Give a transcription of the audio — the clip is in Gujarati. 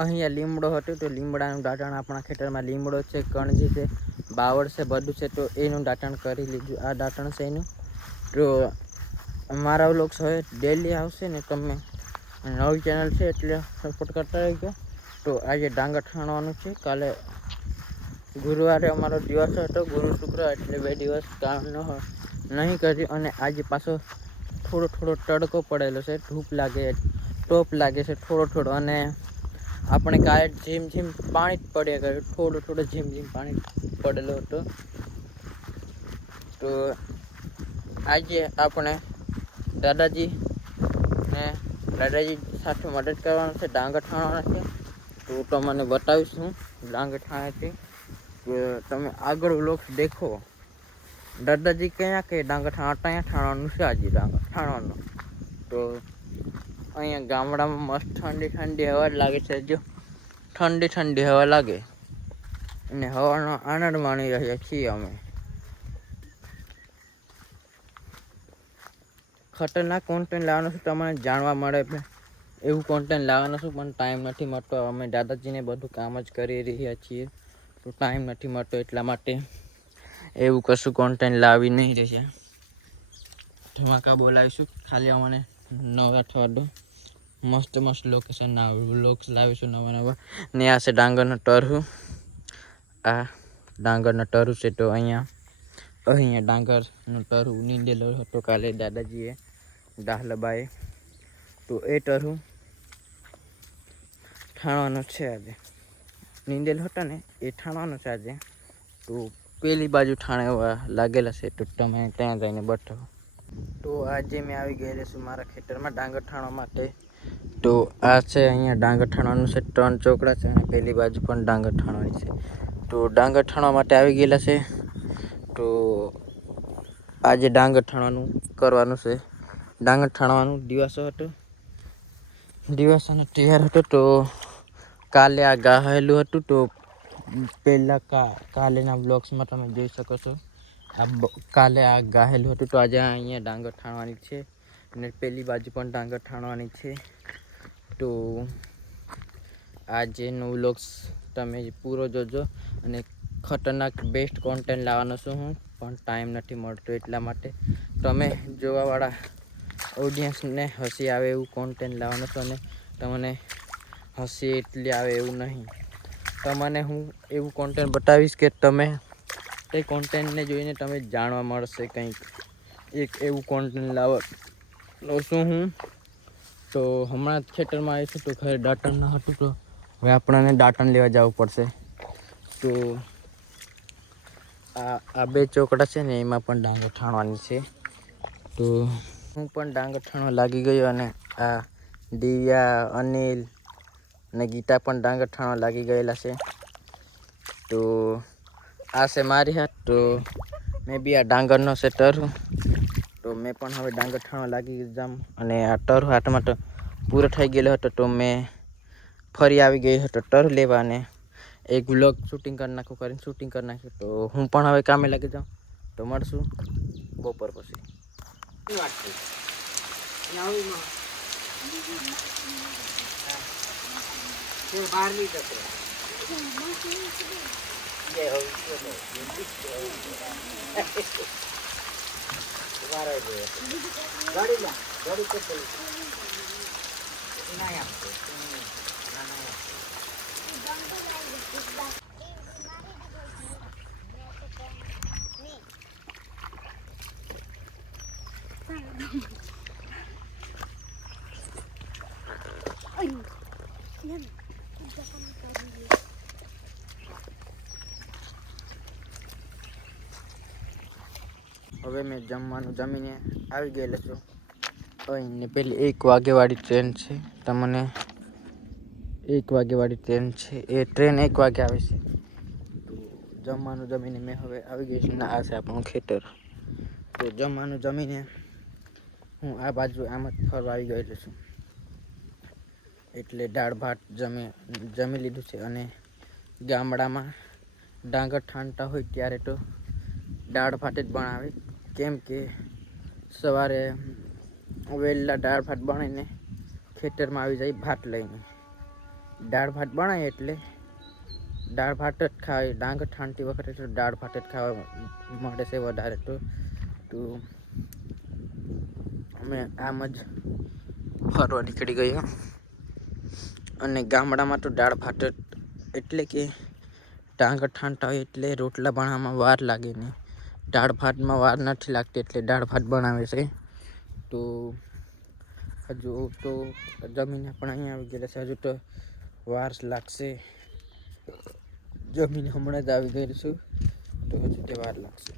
અહીંયા લીમડો હતો તો લીમડાનું દાંટણ આપણા ખેતરમાં લીમડો છે, કણજી છે, બાવળ છે, બધું છે. તો એનું દાંટણ કરી લીધું. આ દાંટણ છે એનું. તો મારા વ્લોગ્સ હવે ડેલી આવશે ને, તમે નવી ચેનલ છે એટલે સપોર્ટ કરતા રહેજો. તો આજે ડાંગર ઠાણવાનું છે. કાલે ગુરુવારે અમારો દિવસ હતો, ગુરુ શુક્ર, એટલે 2 દિવસ કામ નહીં કર્યું. અને આજે પાછો થોડો તડકો પડેલો છે, ધૂપ લાગે, ટોપ લાગે છે થોડો. અને આપણે કાલે ઝીમ પાણી જ પડ્યા કર્યું, થોડો ઝીમ પાણી પડેલો હતો. તો આજે આપણે દાદાજી સાથે મદદ કરવાનું છે, ડાંગર ઠાણવાના છે. તો તમને બતાવીશું ડાંગર ઠાણે છે. તમે આગળ વ્લોગ્સ દેખો. દાદાજી ક્યાં કે ડાંગર ઠાણવાનું છે આજે ડાંગર ઠાણવાનું. તો અહીંયા ગામડામાં મસ્ત ઠંડી હવા લાગે છે. જો ઠંડી હવા લાગે અને હવાનો આનંદ માણી રહ્યા છીએ અમે. ખતરનાક કોન્ટેન્ટ લાવવાનું છું, તમને જાણવા મળે એવું કોન્ટેન્ટ લાવવાનું છું, પણ ટાઈમ નથી મળતો. અમે દાદાજીને બધું કામ જ કરી રહ્યા છીએ, તો ટાઈમ નથી મળતો. એટલા માટે એવું કશું કોન્ટેન્ટ લાવી નહીં રહ્યા. ધમાકા બોલાવીશું, ખાલી અમને નવા થવા દો. મસ્ત લોકેશનના વ્લોગ્સ લાવીશું નવા. ને આ છે ડાંગરનો ટરહું. આ ડાંગરનો ટરહું છે. તો અહીંયા ડાંગરનું ટરહું નીંદેલો હતો કાલે દાદાજીએ ડાહલબાએ. તો એ ટરહું ઠાણવાનો છે આજે. નીંદેલ હતા ને એ ઠાણવાનો છે આજે. તો પેલી બાજુ ઠાણવા લાગેલા છે, તો તમે ત્યાં જઈને બતાવો. તો આજે મેં આવી ગયેલા છું મારા ખેતરમાં ડાંગર ઠાણવા માટે. તો આ છે અહીંયા ડાંગર ઠાણવાનું છે, 3 ચોકડા છે, અને પેલી બાજુ પણ ડાંગર ઠાણવાની છે. તો ડાંગર ઠાણવા માટે આવી ગયેલા છે. તો આજે ડાંગર ઠાણવાનું કરવાનું છે. ડાંગર ઠાણવાનું દિવસ અને તૈયાર હતો. તો કાલે આ ગાહેલું હતું. તો પહેલાં કાલેના બ્લોગ્સમાં તમે જોઈ શકો છો. કાલે આ ગાહેલું હતું. તો આજે અહીંયા ડાંગર ઠાણવાની છે, અને પેલી બાજુ પણ ડાંગર ઠાણવાની છે. તો આજેનો વ્લોગ્સ તમે પૂરો જોજો. અને ખતરનાક બેસ્ટ કોન્ટેન્ટ લાવવાનો છું હું, પણ ટાઈમ નથી મળતો. એટલા માટે તમે જોવાવાળા ઓડિયન્સને હસી આવે એવું કોન્ટેન્ટ લાવવાનું છું. અને તમને હસી એટલી આવે એવું નહીં. તમને હું એવું કોન્ટેન્ટ બતાવીશ કે તમે તે કોન્ટેન્ટને જોઈને તમે જાણવા મળશે કંઈક. એક એવું કોન્ટેન્ટ લાવવાનો છું હું. તો હમણાં જ ખેતરમાં આવીશું. તો ઘરે દાંતણ ન હતું, તો હવે આપણને દાંતણ લેવા જવું પડશે. તો આ 2 ચોકડા છે ને, એમાં પણ ડાંગર ઠાણવાની છે. તો હું પણ ડાંગર ઠાણવા લાગી ગયો. અને આ દિવ્યા, અનિલ અને ગીતા પણ ડાંગર ઠાણવા લાગી ગયેલા છે. તો આ છે મારી હાથ. તો મેં બી આ ડાંગરનો છે ટરહું. તો મેં પણ હવે ડાંગર ઠાણવા લાગી જામ. અને આ ટરહું હાથમાં તો પૂરો થઈ ગયેલો હતો. તો મેં ફરી આવી ગયો હતો ટરહું લેવા, અને એક વ્લોગ શૂટિંગ કરી નાખ્યું. તો હું પણ હવે કામે લાગી જાઉં. તો મળશું બપોર પછી. હવે મેં જમવાનું જમીને આવી ગયેલો છું. અહીંને પેલી 1 વાગ્યાવાળી ટ્રેન છે. તમને 1 વાગ્યાવાળી ટ્રેન છે. એ ટ્રેન 1 વાગે આવે છે. તો જમવાનું જમીને મેં હવે આવી ગઈ છું. આ છે આપણું ખેતર. તો જમવાનું જમીને હું આ બાજુ આમ જ ફરવા આવી ગયેલો છું. એટલે દાળ ભાત જમી લીધું છે. અને ગામડામાં ડાંગર ઠાણતા હોય ત્યારે તો દાળ ભાત જ બનાવે. કેમ કે સવારે વહેલા દાળ ભાત બનાવીને ખેતરમાં આવી જાય ભાત લઈને. દાળ ભાત બનાવીએ એટલે દાળ ભાત જ ખાય. ડાંગર ઠાણતી વખતે તો દાળ ભાત જ ખાવા મળે છે વધારે તો અમે આમ જ ફરવા નીકળી ગયા. અને ગામડામાં તો દાળ ભાત જ, એટલે કે ડાંગર ઠાણતા હોય એટલે રોટલા બનાવવામાં વાર લાગે ને દાળ ભાતમાં વાર નથી લાગતી, એટલે દાળ ભાત બનાવે છે. તો હજુ તો જમીને પણ અહીંયા આવી ગયેલા છે, હજુ તો વાર લાગશે. જમીન હમણાં જ આવી ગયેલું છું તો હજુ તે વાર લાગશે.